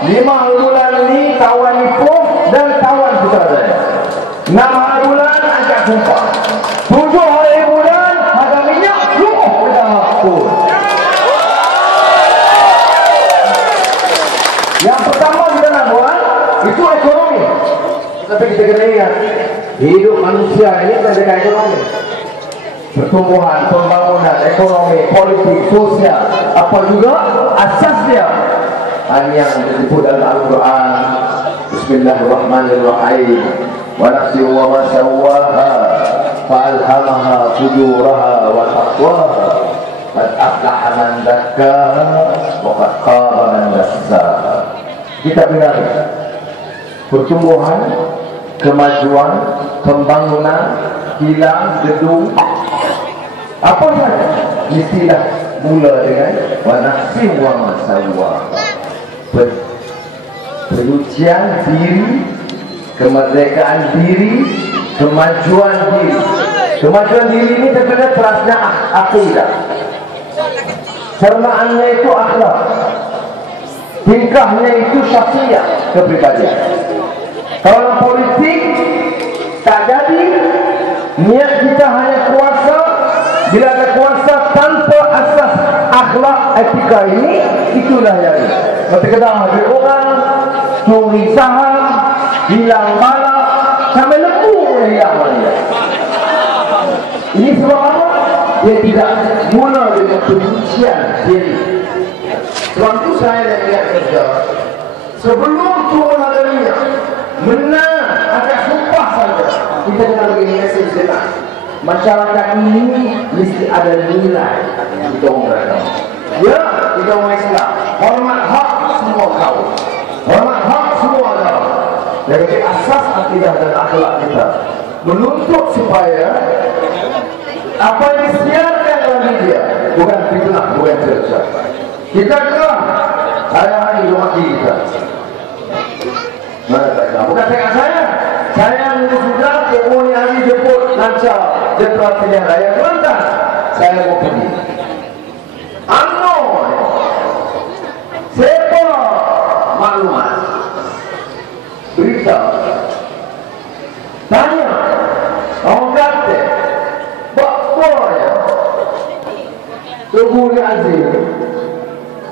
5 bulan ni tawan Ipoh dan tawan putera saya. 6 hari bulan angkat sumpah. 7 hari bulan harga minyak semua dah turun. Yang pertama kita nak buat itu ekonomi. Tapi kita kena ingat, hidup manusia ini dengan ekonomi. Pertumbuhan, pembangunan, ekonomi, politik, sosial, apa juga asas dia. Ini yang disebut dalam Al-Quran. Bismillahirrahmanirrahim. Wa nafsin wa ma sawwaha fa alhamaha fujuraha wa taqwaha. Qad aflaha man zakkaha wa qad khaba man dassaha. Kita benar. Pertumbuhan, kemajuan, pembangunan, kilang, gedung, apa saja mestilah mula dengan wa nafsin wa ma sawwaha. Penyucian diri, kemerdekaan diri, kemajuan diri. Kemajuan diri ini terkena terasnya akidah. Cernaannya itu akhlak. Tingkahnya itu syakhsiyah, kepribadian. Kalau politik tak jadi, niat kita hanya kuasa. Bila ada kuasa tanpa asas akhlak etika ini, itulah yang ketika habis orang, curi saham, hilang balak, sampai lembu hilang manusia. Ini sebab apa? Dia tidak mula dengan penyucian diri. Sebab itu saya lihat kerja sebelum turun harga minyak, menang agak sumpah saja. Kita kena bagi mesej senang. Masyarakat ini mesti ada nilai kita orang beragama. Ya, kita orang Islam. Hormat hak semua kaum. Hormat hak semua agama. Jadi asas akidah dan akhlak kita menuntut supaya apa yang disiarkan dalam media bukan fitnah, bukan cerca. Kita geram hari-hari mati kita. Mana tak geram? Bukan cakap saya. Saya sudah kemudian hari jemput lancar Jenderal Pilihan Raya Kelantan. Saya mau pergi. Siapa maklumat berita tanya orang kata bakwa ya Tubuh Azim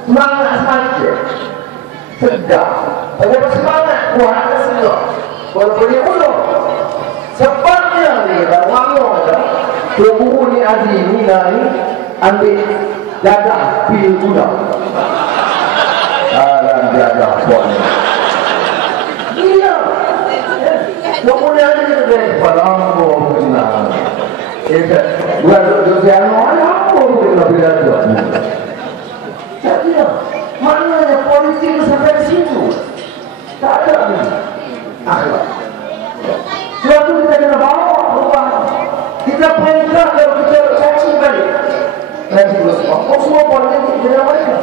semangat saja sedap bagaimana semangat kuat dan sedap walaupun dia ulang sebabnya ni kalau Tubuh Azim ni ambil dadah pil ulang jaga pokoknya. Iya. Kemudian kita dari Palanggo benar. Kita buat dosen apa kita belajar. Jadi mana politik sampai di situ? Tak ada ni. Akhlak. Suatu kita kena bawa perubahan. Kita perintah kalau kita saksi balik. Nanti terus. Oh semua politik kita mereka.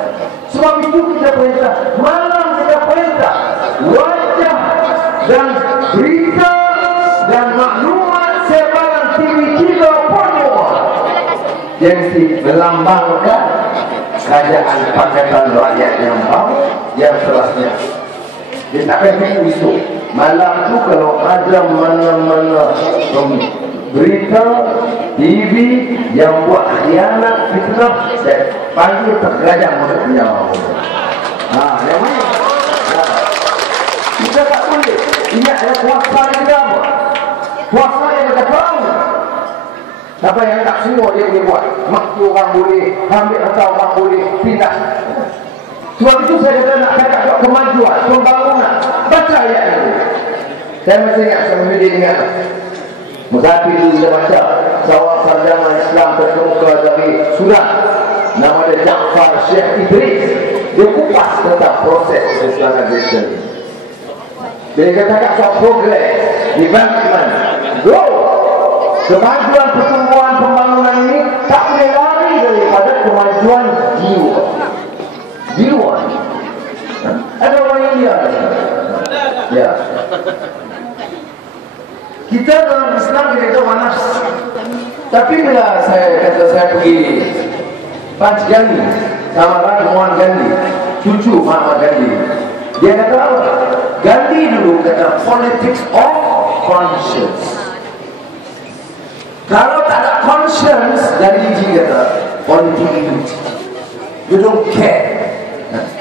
Sebab itu kita perintah, malam kita perintah wajah dan berita dan maklumat sebarang TV kita semua yang melambangkan kerajaan Pakatan Rakyat yang baru yang seterusnya. Dia tak payah itu. Malam tu kalau ada mana-mana berita TV yang buat khianat fitnah, saya panggil terkadang untuk menjawab. Yang mana? Kita tak boleh. Ini adalah kuasa kita. Kuasa yang kita tahu. Siapa yang tak semua dia boleh buat. Maki orang boleh, ambil harta orang boleh, pindah. Sebab itu saya kata nak cakap kemajuan, pembangunan. Baca ayat itu. Saya masih ingat, saya masih ingat. Musafir itu kita baca seorang sarjana Islam terkemuka dari Sudan, nama dia Ja'far Sheikh Idris. Dia kupas tentang proses Islamization. Dia katakan soal progress, development, growth. Kemajuan pertumbuhan pembangunan ini tak boleh lari daripada kemajuan jiwa. Jiwa. Ada orang India. Ya. Kita dalam Islam kita tahu nafs. Tapi bila saya kata saya pergi Panch Gandhi sama Radhamohan Gandhi, cucu Mahatma Gandhi, Dia kata apa? Gandhi dulu kata politics of conscience. Kalau tak ada conscience, Gandhi kata politik itu. You don't care.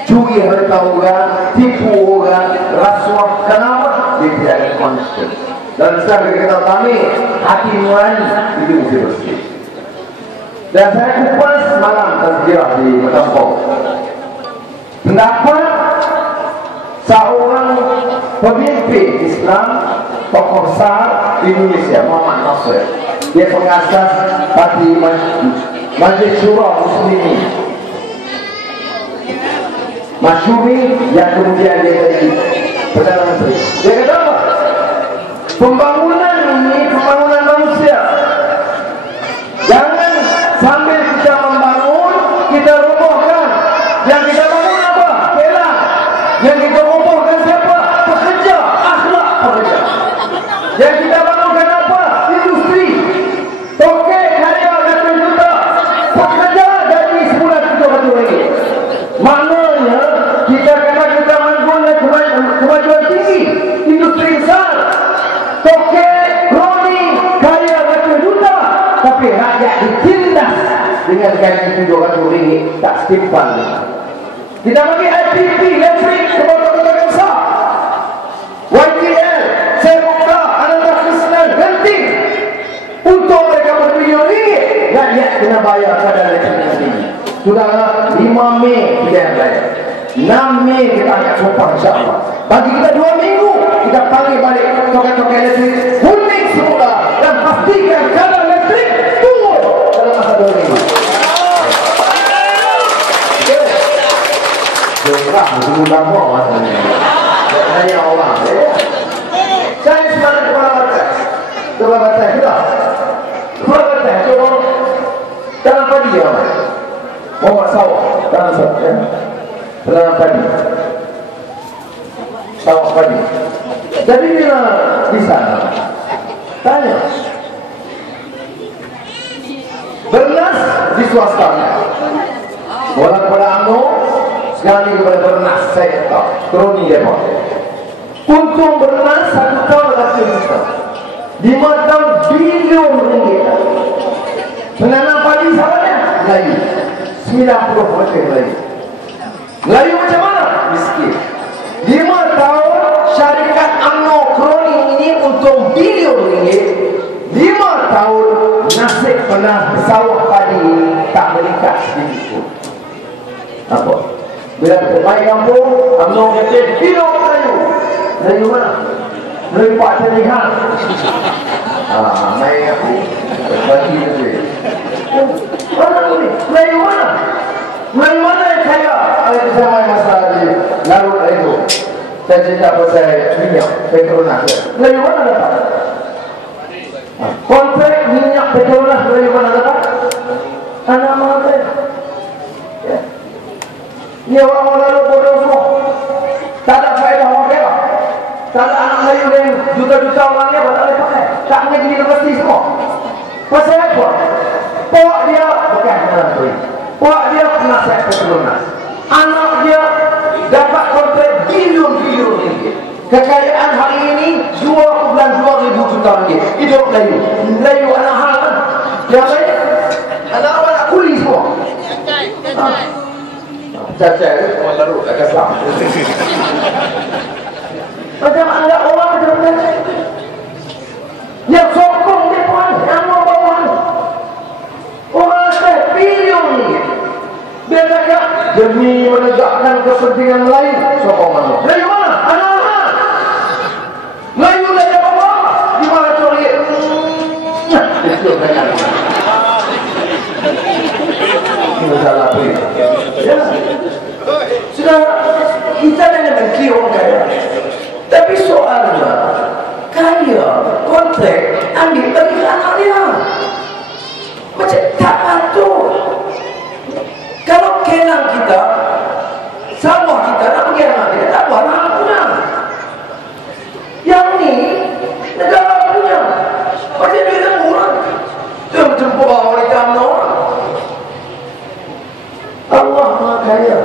Curi harta orang, tipu orang, rasuah. Kenapa? Dia tidak ada conscience. Dan setelah kita kami hati nurani itu mesti bersih. Dan saya kupas malam terjelas di Matampau. Pendapat seorang pemimpin Islam, tokoh besar di Indonesia, Muhammad Nasir. Dia pengasas parti Majlis Syura Muslimin, Masyumi, yang kemudian dia jadi Perdana Menteri. Dia kata apa? Pembangunan ini pembangunan manusia. Jangan sambil kita membangun, kita robohkan. Yang kita bangun apa? Pelang. Yang kita robohkan siapa? Pekerja, akhlak pekerja. Yang kita bangunkan apa? Industri. Toke karya dan juta. Pekerja gaji sebulan RM700. Maknanya kita kena kita bangunkan kemajuan tinggi, industri besar. Toke, kroni, karya ratus juta, tapi rakyat ditindas dengan gaji RM700 tak setimpal. Kita bagi IPP, listrik, kebun-kebun besar, YTL, Semokta, Ananda Krishnan, Genting, untuk mereka berbilion-bilion, rakyat kena bayar kadar listrik nanti. Saudara, 5 Mei kita yang bayar, 6 Mei kita angkat sumpah insyaAllah. Bagi kita 2 minggu, kita panggil balik toke-toke listrik kuning semula dan pastikan kadar listrik turun dalam masa 2 minggu. Jomlah, mengundang orang masalahnya. Hanya orang. Saya semangat kepala batas. Kepala batas kita. Kepala batas, coba dalam padi dia. Muhammad Sawah, dalam padi. Sawah padi. Jadi bila di sana tanya, bernas di swasta, bola kepada UMNO, sekali kepada bernas saya tahu, kroni dia mau. Untung bernas 1 tahun 100 juta, 5 tahun bilion ringgit. Menanam padi sahabatnya Melayu, 90% Melayu. Melayu macam mana? Miskin. 5 tahun syarikat UMNO kroni ini untung bilion ringgit. 5 tahun nasib pernah sawah padi tak meningkat sedikit pun. Apa? Bila kita main kampung, UMNO kata bilion Melayu. Melayu mana? Melayu Pak Cerihan. Main aku bagi tu. Mana ni? Melayu mana? Melayu mana yang kaya? Saya main masalah di Larut itu. Saya cerita pasal minyak Petronas. Melayu mana dapat? Kontrak minyak Petronas Melayu mana dapat? Anak mana? Ya. Ni orang lalu bodoh semua. Tak ada faedah orang kaya. Tak ada anak Melayu yang juta-juta orangnya tak boleh pakai. Tak mengaji universiti semua. Pasal apa? Pak dia bukan menantu. Pak dia penasihat Petronas. Anak dia dapat kontrak bilion-bilion ringgit. Kekayaan hari ini 2,2 juta ringgit. Itu Melayu. Melayu anak hal kan? Yang lain anak kuli semua. Cacai itu orang Larut agak sama. Macam ada orang macam mana? Yang sokong dia pun, yang mau bawa orang ada bilion ringgit. Dia kata demi menegakkan kepentingan lain, sokong mana? Melayu mana? Anak-anak Melayu lah yang bawa. Di mana curi? Itu kan. Ini salah pun. Ya. Sudah kita dengan benci orang kaya. Tapi soalnya kaya kontrak ambil bagi anak dia. Macam tak patut. Kalau kelang kita, sawah kita nak bagi anak dia, tak apa anak punya. Yang ni negara punya. Macam dia dah murah. Dia macam bawa wanita orang. Allah Maha Kaya.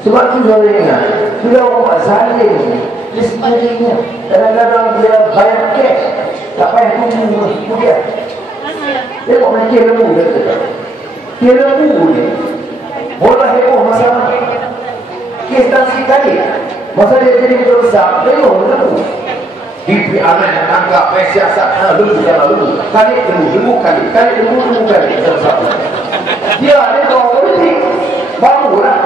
Sebab itu saya ingat Bila orang zalim di sekelilingnya, kadang-kadang dia bayar cash, tak payah tunggu dia. Tengok macam lembu dia kata. Dia lembu ni bola heboh masalah kes tansi kali. Masa dia jadi besar, tengok lembu. Di anak yang anggap siasat lembu jangan lembu. Kali lembu kali lembu kali. Dia ada orang politik baru lah.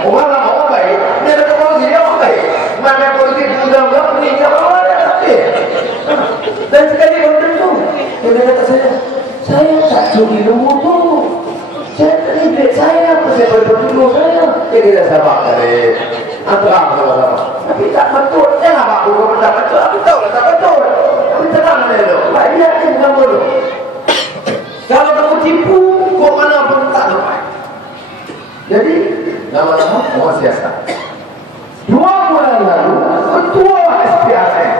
Orang baik, dia ada politik dia orang baik. Mana politik muda ni tak ada tak. Dan sekali macam tu, dia kata saya tak curi lembu tu. Saya tadi duit saya, saya berdua saya. Dia kata sabar kali. Terang sama-sama. Tapi tak betul. Jangan aku kalau tak betul. Aku tahu lah tak betul. Tapi terang dia tu. Lihat dia bukan bodoh. Kalau kamu tipu, kau mana pun tak lepas. Jadi, nama-nama orang siasat. 2 bulan lalu, ketua SPRM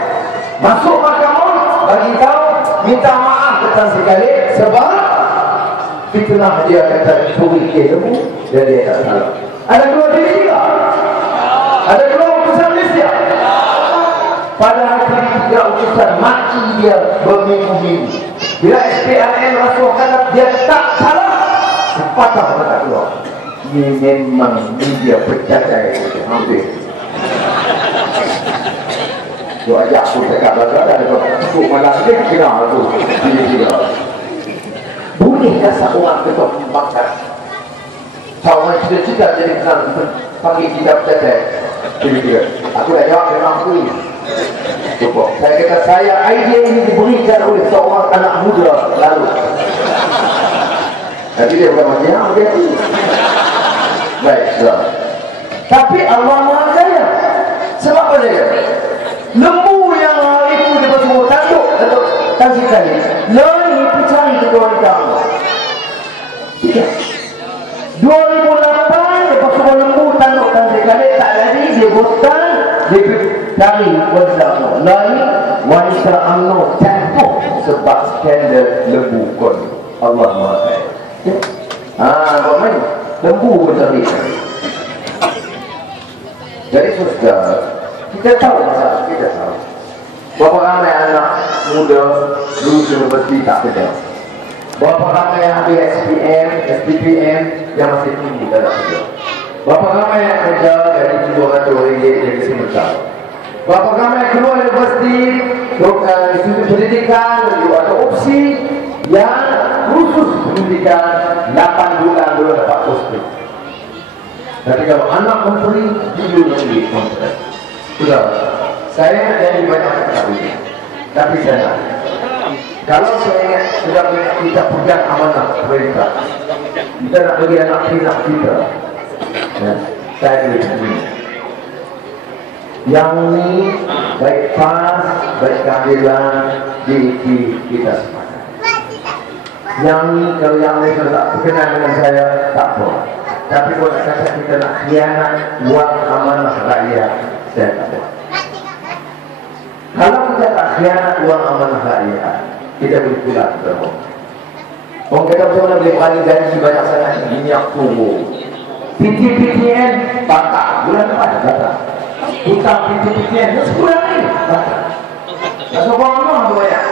masuk mahkamah, bagi tahu, minta maaf tentang sekali sebab fitnah dia kata curi lembu, dia tak salah. Ada dua diri juga. Ada dua utusan Malaysia. Pada hari 3 utusan mati dia berminggu-minggu. Bila SPRM rasuah kata dia tak salah, sepatah kata keluar. Ini memang dia percaya hampir. Tu ajak aku cakap belakang ada untuk malam ni kena tu. Bolehkah seorang ketua pembangkang seorang cita-cita jadi kenal panggil kita percaya? Aku dah jawab memang aku ini. Cukup. Saya kata saya idea ini diberikan oleh seorang anak muda lalu. Tapi dia bukan macam dia tu. Baik, sudah. Tapi Allah Maha Kaya. Sebab apa dia? Lembu yang hari itu dia semua tanduk atau tansi kali. Lari percaya kedua Allah. 2008 dia semua lembu tanduk tansi kali tak lari dia bosan dia lari wanita Allah. Lari wanita Allah jatuh sebab skandal lembu kon. Allah Maha Kaya. Apa main? Lembu berlari. Jadi sudah kita tahu masalah, kita tahu. Berapa ramai anak muda lulus universiti tak kerja. Berapa ramai yang ambil SPM, SPPM yang masih tinggi tak kerja. Berapa ramai yang kerja dari RM700 jadi sementara. Berapa ramai keluar universiti, institut pendidikan atau opsi yang khusus pendidikan 8 bulan dulu dapat poster. Tapi kalau anak menteri, dia menjadi kontrak. Sudah, saya jadi banyak ketahui. Tapi saya kalau saya ingat sudah kita pegang amanah perintah, kita nak bagi anak kita, ya, saya boleh begini. Yang ini baik PAS, baik keadilan, DIT kita sepakat. Yang ini kalau yang ini kalau tak berkenan dengan saya, tak apa. Tapi kalau kata kita nak khianat buat amanah rakyat, saya tak boleh. Kalau kita tak khianat buat amanah rakyat, kita boleh pulang ke rumah. Orang kata macam mana boleh berani janji banyak sangat minyak turun. PT-PTN batal, bulan depan batal. Hutang PT-PTN sebulan ni batal. Tak semua orang tu banyak.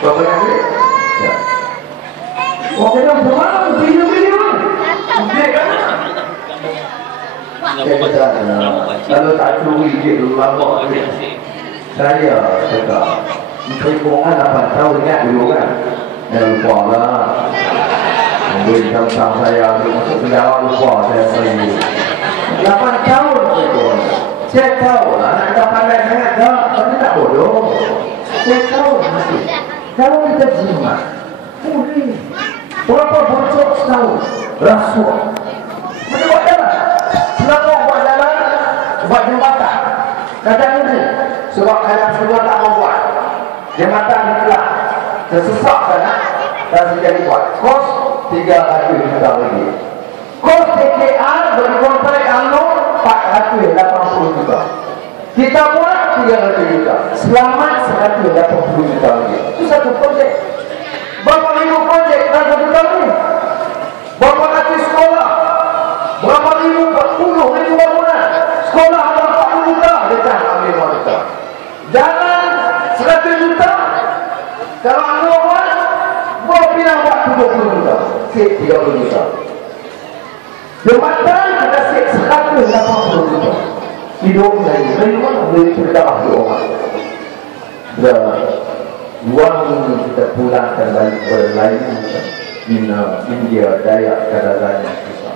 Berapa banyak duit? Orang kata macam mana bilion-bilion? Duit kan? Saya kata, kalau tak curi duit dulu lama duit. Saya cakap, menteri keuangan 8 tahun ingat dulu kan? Saya lupa lah. Memberi tentang saya masuk penjara lupa saya sendiri. 8 tahun menteri keuangan. Saya tahu lah, anak kita pandai sangat tak, tapi tak bodoh. Saya tahu masih. Kalau kita jimat, boleh. Berapa bocor setahun? Rasuah. Mereka buat jalan. Selangor buat jalan, buat jembatan. Kata negeri. Sebab kadang semua tak membuat. Jembatan dikelah. Tersesak sangat. Dan jadi buat. Kos 300 juta lagi. Kos TKR bagi kontrak UMNO 480 juta. Kita buat 300 juta. Selamat 180 juta lagi. Itu satu projek. Berapa ribu projek dalam 1 tahun ini? Berapa ratus sekolah? Berapa ribu 20 juta, sip 30 juta. Jembatan ada sip 180 juta. Hidup dari mana boleh berdarah di orang. Uang ini kita pulangkan balik kepada lain India, Dayak, kadang-kadang susah.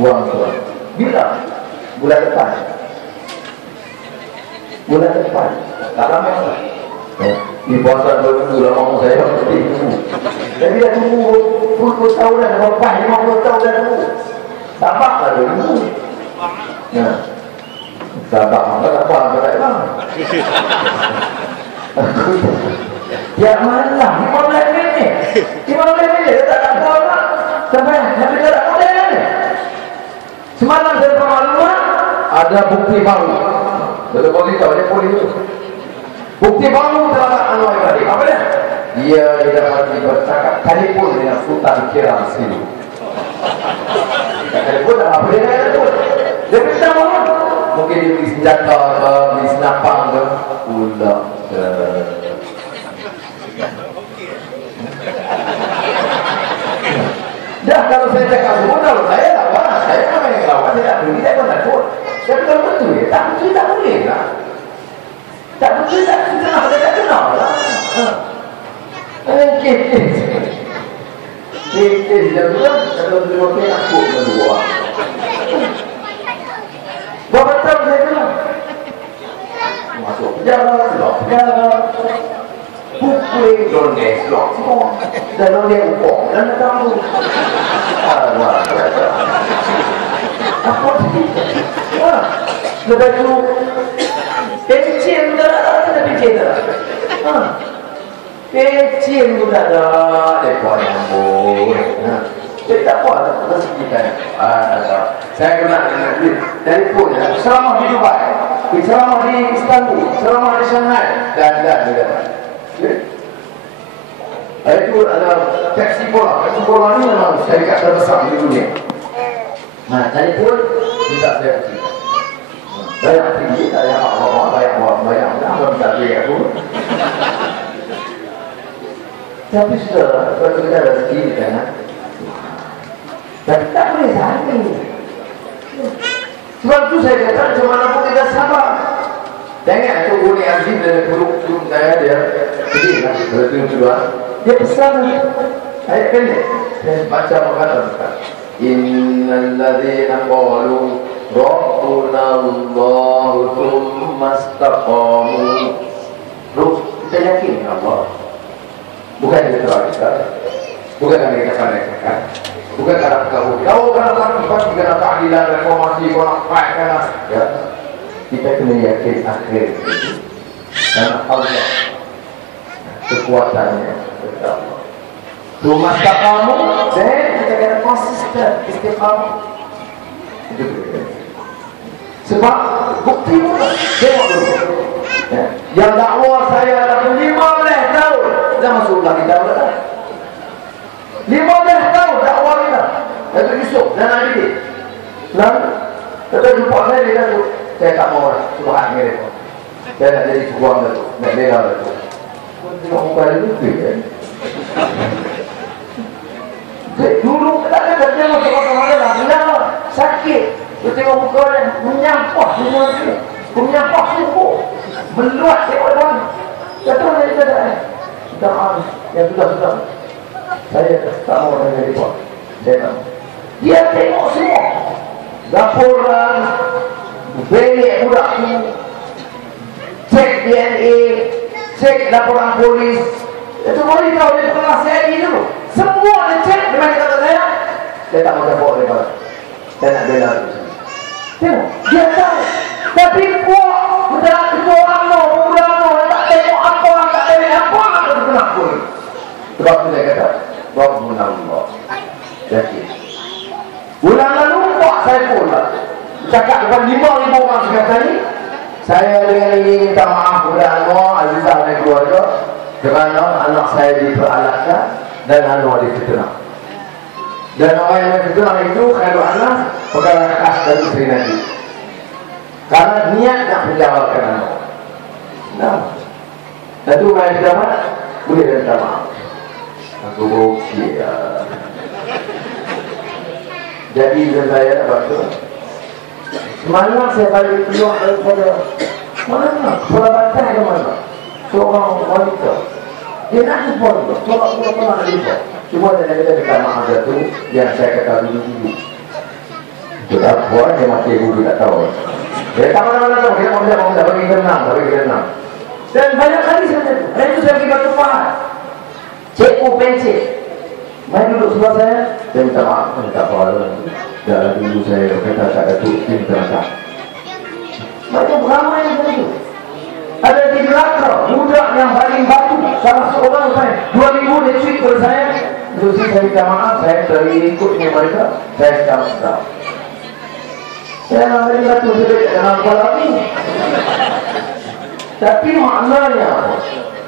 Uang tu. Bila? Bulan depan. Bulan depan. Tak lama lah. Di puasa 2 minggu lama saya seperti itu. Tapi dah tunggu 40 tahun dah, lepas 50 tahun dah tunggu. Sabar lah dulu. Nah, sabar apa tak apa, apa tak apa. Ya mana? 15 minit. 15 minit dia tak apa lah. Sampai habis tak ada model ni. Semalam saya pengalaman ada bukti baru. Betul beritahu dia polis tu. Bukti baru terhadap Anwar Ibrahim. Apa dia? Dia dapat bercakap telefon dengan Sultan Kiram sini. Telefon dah apa dia telefon? Dia beritahu apa? Mungkin dia beli senjata ke, beli senapang ke. Pula dah kalau saya cakap semua, kalau saya lawan, saya kan main lawan, saya tak beli, saya pun takut. Saya betul betul ya, tak betul tak boleh lah. Tak betul tak kenal, saya tak kenal lah. Kes dia bilang, kalau dia okey aku berdua. Berapa tahun saya bilang? Masuk penjara, keluar penjara. Pukul dondes, keluar semua. Dan dondes uang, dan tak tahu. Apa sih? Lepas tu pencen dah ada pencen dah. Pencen tu dah ada depan amboi. Tak apa, tak kita. Saya kena telefon selama di Dubai, selama di Istanbul, selama di Shanghai dan. Itu ada taksi bola ni memang syarikat terbesar di dunia. Nah, telefon minta saya pergi. Banyak tinggi, tak payah apa-apa, banyak apa minta dia aku. Tapi sudah, kalau kita ada rezeki kan, tapi tak boleh saling. Sebab itu saya kata, cuma pun kita sabar. Jangan tu boleh azim dari buruk saya dia. Jadi, betul kedua. Dia pesan ayat pendek. Saya baca mengatakan, Innal ladzina qalu Rabbuna Allah tsumma istaqamu. Terus kita yakin Allah. Bukan kita kita. Bukan kami kita katakan. Bukan karena kau karena kita keadilan reformasi orang baik karena ya. Kita kena yakin akhir itu karena Allah kekuatannya bersama. Masa kamu dan kita kena konsisten istiqamah. Sebab bukti mudah. Tengok dulu. Yang dakwah saya dalam 15 tahun dah masuk lagi dakwah. 15 tahun dakwah kita. Datuk Yusof dan Nabi. Lalu kita jumpa saya dia kata, saya tak mau lah, Tuhan mirip. Saya nak jadi sebuah Datuk, nak bela Datuk. Kau tengok muka dia lupa kan? Dulu tak ada kerja macam-macam dah bilang sakit. Kau tengok muka dia menyampah semua dia. Menyampah semua. Meluat tengok dia. Kata dia kata, sudah yang sudah. Saya tak mau orang jadi buat. Saya tak mau. Dia tengok semua. Laporan, belik budak tu, cek DNA, cek laporan polis. Itu boleh tahu dia pernah saya ini dulu. Semua dia cek. Memang dia kata saya tak mau campur dia kata. Saya nak bela tu. Tengok, dia tahu. Tapi buat betul ketua orang dia tak tengok apa, tak tengok apa, dia kena polis. Sebab tu saya kata, Rabbuna Allah. Yakin. Bulan lalu pak saya pun cakap depan 5,000 orang sekali ni. Saya dengan ini minta maaf kepada Anwar, Azizah dan keluarga kerana anak saya diperalatkan dan Anwar difitnah. Dan orang yang difitnah itu Khairul Anas perkara khas dari Sri Nabi. Karena niat nak menjawabkan Anwar. Nah, itu saya dapat boleh minta maaf. Aku bokeh ya. Jadi saya waktu mana saya balik keluar daripada mana? Pulau Batam ke mana? Seorang wanita. Dia nak jumpa tu, tolak pulang jumpa. Cuma dia dekat mak ada tu yang saya kata dulu. Sudah buat dia mati ibu tak tahu. Dia tak mana-mana tahu, dia mau bagi tenang. Dan banyak kali saya itu saya pergi ke tempat. Cikgu pencet. Main duduk sebelah saya. Dia minta maaf, minta apa. Dah dulu saya kata tak ada tu, dia minta maaf. Macam ramai yang begitu. Ada di belakang budak yang baling batu. Salah seorang saya 2000 dia tweet kepada saya. Terus saya minta maaf, saya terikut dengan mereka. Saya sedang. Saya baling batu sedikit dalam kepala ini. Tapi maknanya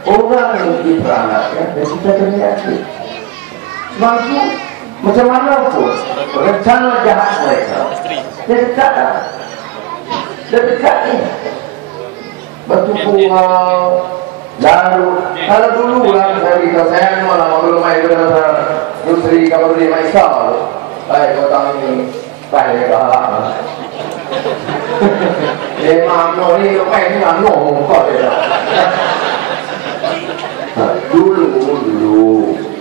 orang yang diperalatkan dan kita kena yakin. Sebab itu macam mana pun rencana jahat mereka dia dekat ni batu kurau lalu kalau dulu lah saya malam dulu main ke dalam industri kapal di Maisal kota ini baik kalah mamno ni main ni mamno kau dia dulu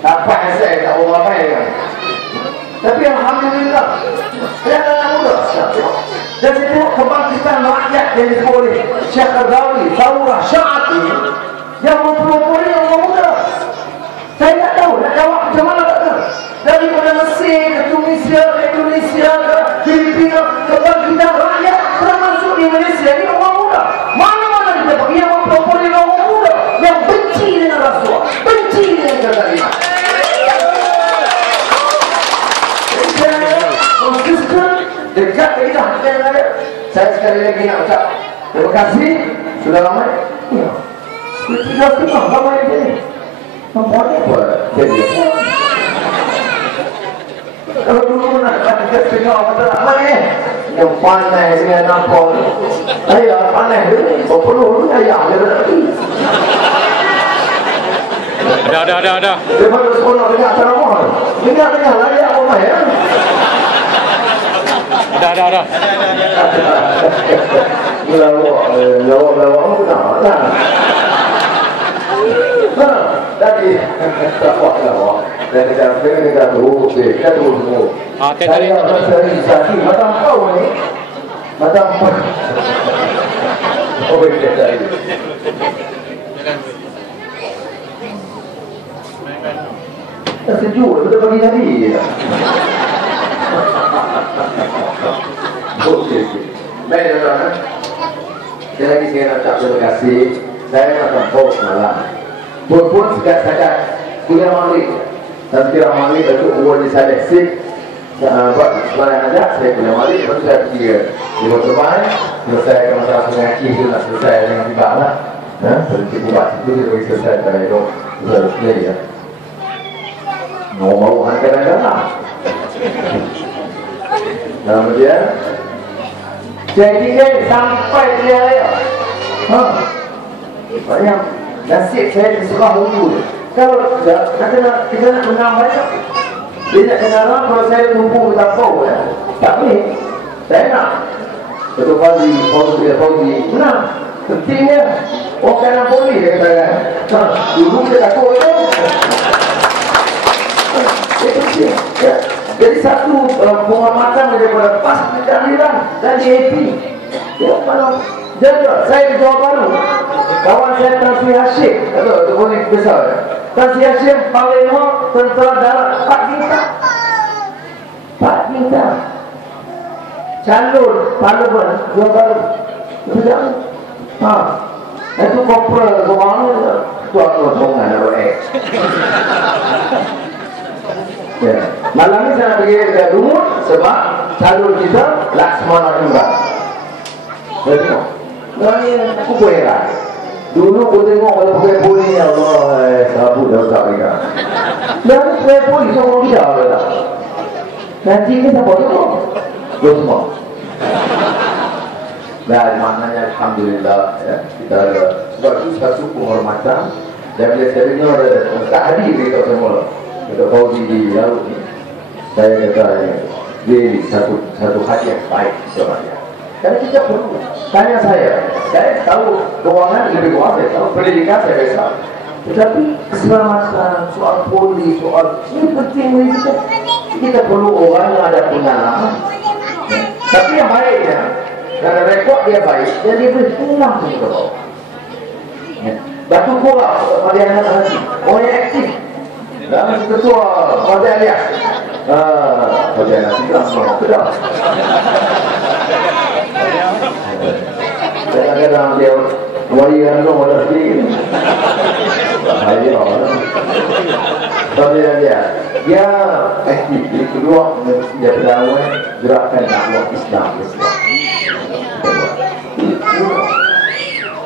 apa yang saya tak mau ngapain kan. Tapi alhamdulillah saya anak muda dan saya tengok kebangkitan rakyat yang disebut oleh Syekh Qaradawi, Saurah Syaat ini yang mempelopori orang muda. Saya tak tahu nak jawab macam mana tak tahu. Daripada Mesir ke Tunisia ke Indonesia ke Filipina, kebangkitan rakyat termasuk di Malaysia ini orang muda. Mana-mana kita pergi yang mempelopori orang muda yang benci dengan rasuah, benci dengan kezaliman. Dekat kita saya sekali lagi nak ucap terima kasih sudah ramai ya. 3.5 ramai ini nampak apa jadi kalau dulu nak 3.5 betul ramai yang panas dengan nampak ayah panas tu perlu ayah dia berarti ada daripada sekolah dengar ceramah dengar ayah apa main ya ada. Lawak benar tak? Tadi tak lawak. Dan kita tahu, kita tahu semua. Saya sering macam kau ni, macam oh betul. Sejuk, betul bagi tadi. Okey. Baik tuan-tuan. Sekali lagi saya nak ucap terima kasih. Saya nak post malam. Pun sejak kuliah maghrib. Dan kuliah maghrib itu umur di saya sik. Buat sebenarnya ada saya kuliah maghrib lepas saya pergi di motorbike. Selesai ke masalah pengaji itu nak selesai dengan tiba lah. Seperti buat itu dia bagi selesai pada itu. Selesai ya. Mau kadang-kadang. Kemudian jadi sampai dia ya. Banyak nasib saya di sekolah dulu. Kalau kita nak menang banyak. Dia nak kenalan kalau saya tumpu betapa ya. Tak boleh. Saya nak. Betul Fauzi menang. Pentingnya orang kanan poli dia kata. Dulu dia takut tu. Ya. Jadi satu penghormatan daripada PAS Penjalilan dan DAP. Ya, mana? Jaga, saya di Johor Bahru. Kawan saya Tan Sri Hashim, itu boleh besar. Tan Sri Hashim, Panglima Tentera Darat 4 bintang. 4 bintang. Calon Parlimen Johor Bahru. Betul? Itu korporal seorang ketua songan atau X. Ya. Malam ni saya pergi ke Lumut sebab calon kita Laksmana Imran. Betul. Aku heran. Dulu aku tengok kalau pakai poli ya Allah, sabut dah tak mereka. Dan pakai poli semua kita ada. Nanti kita siapa tu? Semua. Dan maknanya alhamdulillah ya, kita ada sebab itu satu penghormatan Dan bila seminar tak hadir kita semula. Kita Fauzi di laut ni. Saya kata dia satu hadiah baik sebenarnya. Karena kita perlu tanya saya tahu keuangan lebih kuat, saya tahu pendidikan saya biasa. Tetapi keselamatan, soal polis, soal ini penting bagi kita perlu orang yang ada pengalaman. Tapi yang baiknya, karena rekod dia baik, dan dia boleh pulang ke bawah. Batu kurang pada anak-anak orang yang aktif. Dan ketua pada dia. Pada anak kita semua sudah. Kadang-kadang dia warian tu ada sedikit. Bahaya orang. Pada dia aktif. Kedua dia berdakwah gerakan dakwah Islam.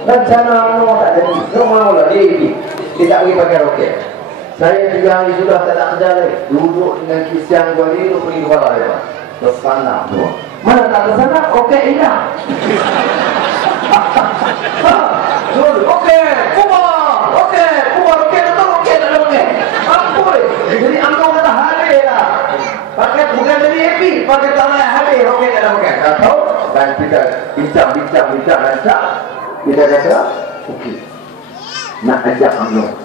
Dan cara mau tak jadi, mau lah dia tidak pergi pakai roket. Saya 3 hari sudah tak ada kerja lagi. Duduk dengan Kristian gua ni tu pergi kepala dia. Terus sana semua. Mana tak ke sana? Roket hilang. Okey, kubah roket tu roket tak ada roket. Ampun. Jadi angkau kata hari lah. Pakai bukan dari api, pakai tanah hari roket tak ada roket. Tak tahu? Dan kita bincang lancar. Kita kata, okey, nak ajak UMNO.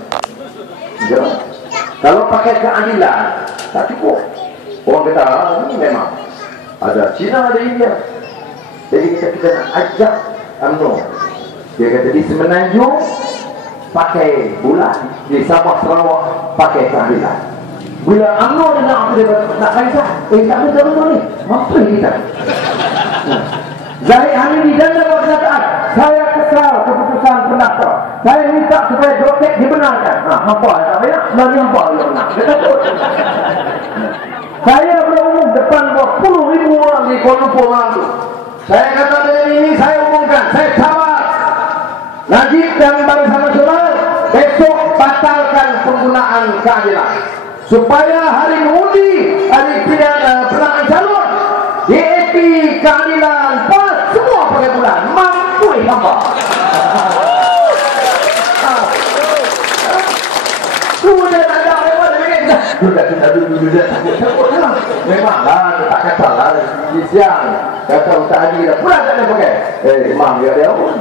Kalau pakai keadilan, tak cukup. Orang kata, ini memang ada Cina, ada India. Jadi kita nak ajak UMNO. Dia kata di Semenanjung pakai bulan, di Sabah Sarawak pakai keadilan. Bila UMNO nak kaisah, tak betul ni, mampu kita. Zahid Hamidi dan berkata, saya kesal keputusan pendaftar. Saya minta supaya roket dibenarkan. Apa tak payah? Lagi apa yang nak? Saya berumum depan 20,000 orang di Kuala Lumpur lalu. Saya kata dengan ini, saya umumkan, saya tawar Najib dan Barisan Nasional besok batalkan penggunaan keadilan supaya hari mengundi, hari pelaksanaan calon DAP keadilan pas semua pakai bulan mampu hamba. Sudah ada lewat begini. Sudah takut lah. Memanglah tak kata lah di siang kata Ustaz Haji dah pula tak ada pakai. Imam dia pun.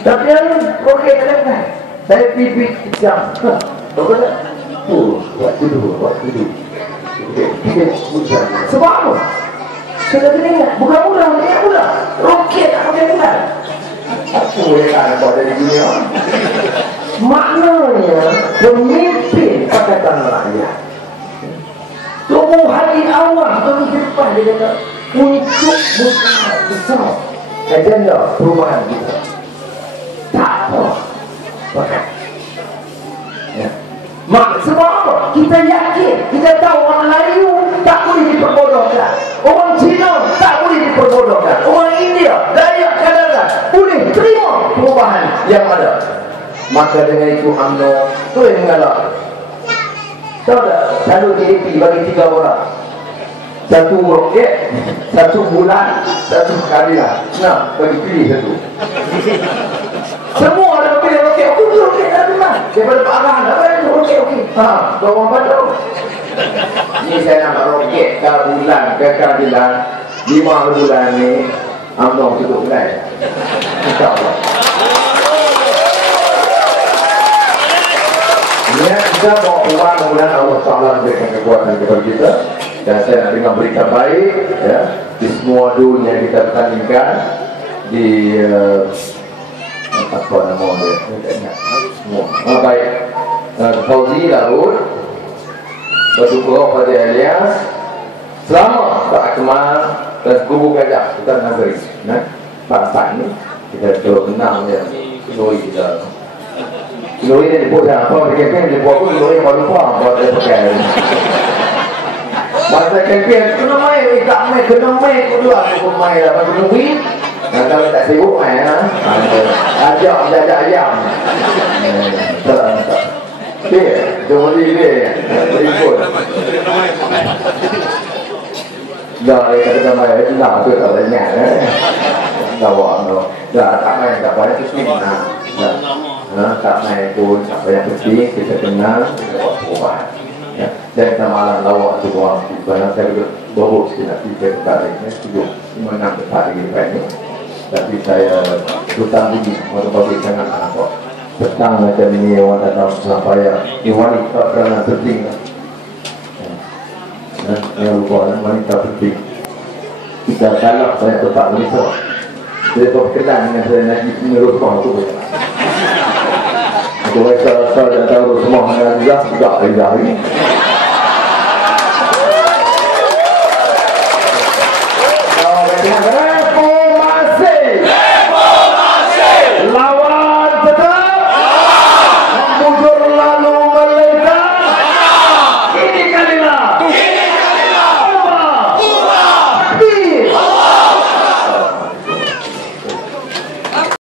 Tapi yang okey tak ada. Saya pipit jam. Betul tak? Buat tidur. Okey. Sebab apa? Sudah dengar, bukan mudah, dia mudah. Roket tak boleh dengar. Apa boleh kan buat dari dunia? Maknanya pemimpin Pakatan Rakyat tubuh hati awam berdepan dia kata untuk besar agenda perubahan kita. Tak apa. Sebab apa? Kita yakin, kita tahu orang Melayu tak boleh diperbodohkan, orang Cina tak boleh diperbodohkan, orang India, Dayak, Kadazan boleh terima perubahan yang ada. Maka dengan itu UMNO tu yang mengalah. Tahu tak? Selalu DAP bagi 3 orang, 1 roket, 1 bulan, 1 keadilan. Nah, bagi pilih 1. Semua ada pilih roket. Okey, roket dah memang. Daripada Pak Arhan, apa yang roket okey. Kau orang bantu. Ni saya nak roket ke bulan, ke keadilan. 5 bulan ni UMNO tutup kedai. InsyaAllah. Ya, kita bawa pulang, mudah-mudahan Allah Ta'ala memberikan kekuatan kepada kita. Dan saya nak dengar berita baik ya, di semua dunia yang kita pertandingkan di apa nama dia, semua baik. Fauzi Laut bersyukur pada Elias selama Pak Akmal dan Kubu Gajah kita Nazari Pak ni kita coba kenal dia Loi kita Loi dia dibuat apa dia kata dia buat pun Loi baru lupa buat dia pakai masa kempen kena main tak main kena main kedua aku main lah bagi duit. Nah, kalau tak sibuk main lah. Ajak ayam. Tak. Dia, cuma dia. Ikut. Dah, dia kata main. Dah, tu tak banyak. Dah, tak main. Tak banyak tu sini. tak main pun, apa yang penting kita kenal, kita buat perubahan. Ya, dan kita malam lawak tu orang barang saya bawa sikit nak kita baliknya 7-5-6 dekat lagi depan ni. Tapi saya hutang budi motor sangat nampak. Petang macam ni orang datang Surabaya. Ini wanita kerana penting. Yang lupa wanita penting. Kita salah banyak tempat wanita. Dia tak kenal dengan saya lagi menurut orang tu. Kalau saya rasa dan tahu semua hanya juga hari-hari.